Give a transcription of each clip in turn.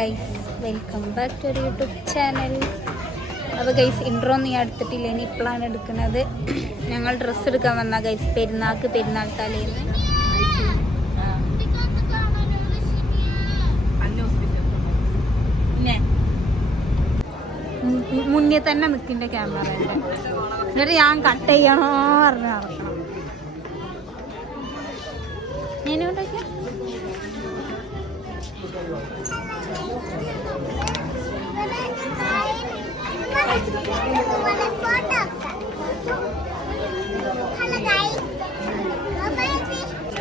Guys welcome back to ഒരു YouTube channel അപ്പോൾ guys intro ഒന്നും ഞാൻ എടുത്തിട്ടില്ല ഇനി ഇപ്പോഴാണ് എടുക്കുന്നത് ഞങ്ങൾ ഡ്രസ്സ് എടുക്കാൻ വന്ന ഗൈസ് പെരുന്നാൾക്ക് പെരുന്നാൾ തലേന്ന് മുന്നേ തന്നെ നിൽക്കിന്റെ ക്യാമറ എന്നിട്ട് ഞാൻ കട്ട് ചെയ്യണോ പറഞ്ഞു നടക്കണം. ഞാനിവിടേക്ക്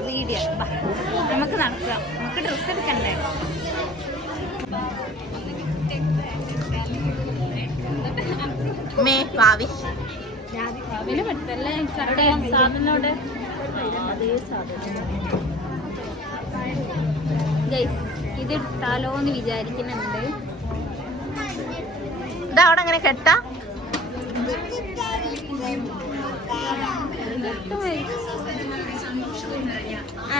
വീഡിയോ. നമുക്ക് നടക്കാം നമുക്ക് ഡ്രസ്സ് എടുക്കണ്ടേ മേ ഭാവി അതേ ഇത് ഇട്ടാലോ എന്ന് വിചാരിക്കുന്നുണ്ട് ഇതാ അവിടെ അങ്ങനെ കെട്ടാ? ആ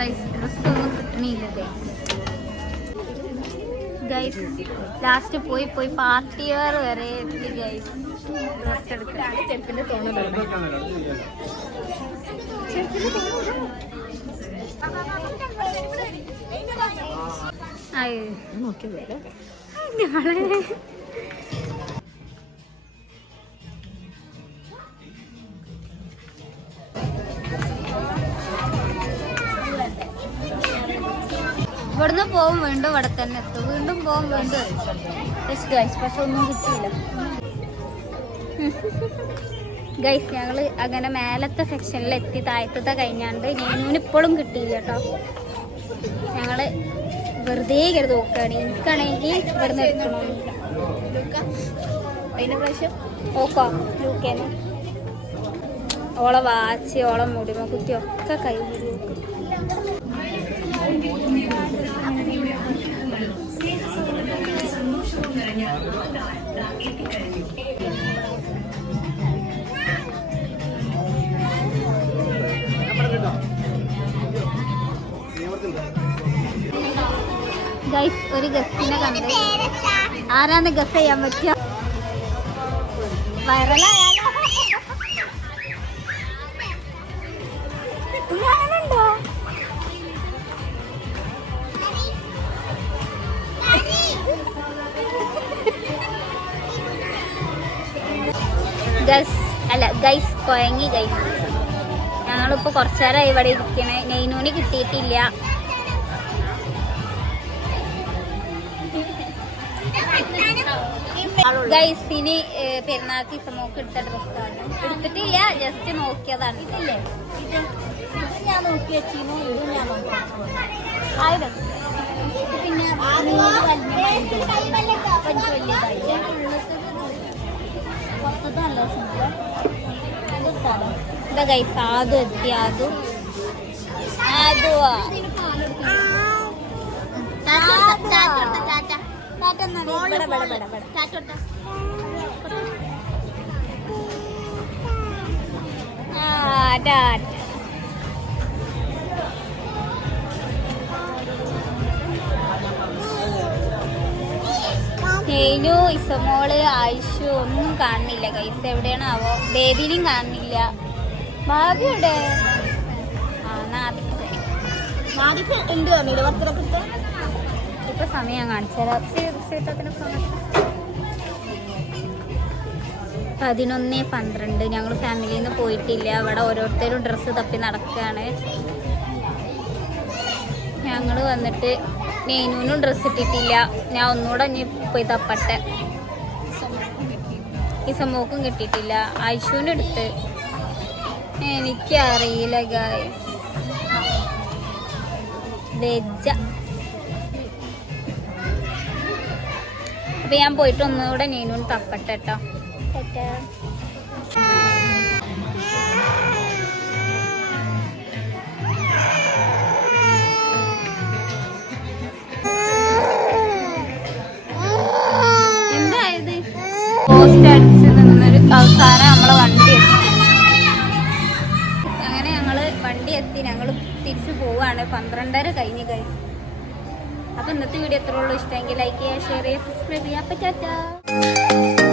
ഗൈസ് ഡ്രസ് ഒന്നും കിട്ടണില്ല ഗൈസ് ലാസ്റ്റ് പോയി പോയി പാർട്ടി വെയർ വരെ എത്തി ഗൈസ് ഡ്രസ് എടുക്കാൻ ചെറുക്കിന്റെ ഇവിടുന്ന് പോകും വീണ്ടും ഇവിടെ തന്നെ എത്തും. വീണ്ടും പോകും വീണ്ടും ഗൈസ് പക്ഷെ ഒന്നും കിട്ടിയില്ല. ഗൈസ് ഞങ്ങൾ അങ്ങനെ മേലത്തെ സെക്ഷനിൽ എത്തി താഴത്തത്തെ കഴിഞ്ഞാണ്ട് ഞാനും ഇപ്പോഴും കിട്ടിയില്ല കേട്ടോ ഞങ്ങൾ വെറുതെ കരുത് നോക്കുകയാണ് എനിക്കാണെങ്കിൽ ഇവിടുന്ന് എടുക്കണമെന്നില്ല ഓക്കോ ലൂക്കേനെ ഓളെ വാച്ച് ഓളെ മുടിമ കുത്തി ഒക്കെ കൈ ഗൈസ് ഒരു ഗസ്റ്റിനെ കണ്ടു. ആരാന്ന് ഗസ് ചെയ്യാൻ പറ്റുക വൈറലായാലോ? ഗൈസ് കൊയങ്ങി ഗൈസ് ഞങ്ങളിപ്പോ കുറച്ചേരമായി ഇവിടെ ഇരിക്കണേ നെയ്നൂന് കിട്ടിയിട്ടില്ല ഗൈസ് ഇനി പെരുന്നാൾക്ക് സമോക്ക് എടുത്ത ഡ്രസ്സാണ് എടുത്തിട്ടില്ല ജസ്റ്റ് നോക്കിയതാണ് ഇതില്ലേ ഞാൻ നോക്കി വെച്ചിരുന്നു ഇത് ഞാൻ ആയിരം പിന്നെ പുറത്തത്തെ നല്ല ഇതെടുത്താലോ ഇതാ ഗൈസ് ആദ്യം എത്തി ആദ്യം ആദ്യവാ ടാറ്റ നെയ്നു ഇസമോൾ ആയിഷു ഒന്നും കാണുന്നില്ല കൈസ് എവിടെയാണാവോ ബേബിനെയും കാണുന്നില്ല. ഭാവി എവിടെ? ആ നാദിക്ക് നാദിക്ക് ഉണ്ട് പറഞ്ഞില്ല പത്തിരക്കിട്ട് ഇപ്പൊ സമയം കാണിച്ചുതരാം സീതത്തിന് സമയം പതിനൊന്ന് പന്ത്രണ്ട്. ഞങ്ങൾ ഫാമിലിയിൽ നിന്ന് പോയിട്ടില്ല. അവിടെ ഓരോരുത്തരും ഡ്രസ്സ് തപ്പി നടക്കുകയാണ് ഞങ്ങൾ വന്നിട്ട് നെയ്നൂനും ഡ്രസ്സ് ഇട്ടിട്ടില്ല. ഞാൻ ഒന്നുകൂടെ ഇനി പോയി തപ്പട്ടെ. ഈ സമൂഹക്കും കിട്ടിയിട്ടില്ല. ഐശുവിന്റെ അടുത്ത് എനിക്കറിയില്ല ഗായ് ലജ്ജ. അപ്പൊ ഞാൻ പോയിട്ട് ഒന്നുകൂടെ നീനൂന് തപ്പട്ടെ കേട്ടോ തിരിച്ചു പോവാണ്. പന്ത്രണ്ടര കഴിഞ്ഞ് കഴിഞ്ഞു അപ്പൊ ഇന്നത്തെ വീഡിയോ എത്ര ഉള്ളൂ. ഇഷ്ടമെങ്കിൽ ലൈക്ക് ചെയ്യുക ഷെയർ ചെയ്യുക സബ്സ്ക്രൈബ് ചെയ്യുക. അപ്പൊ ടാറ്റാ.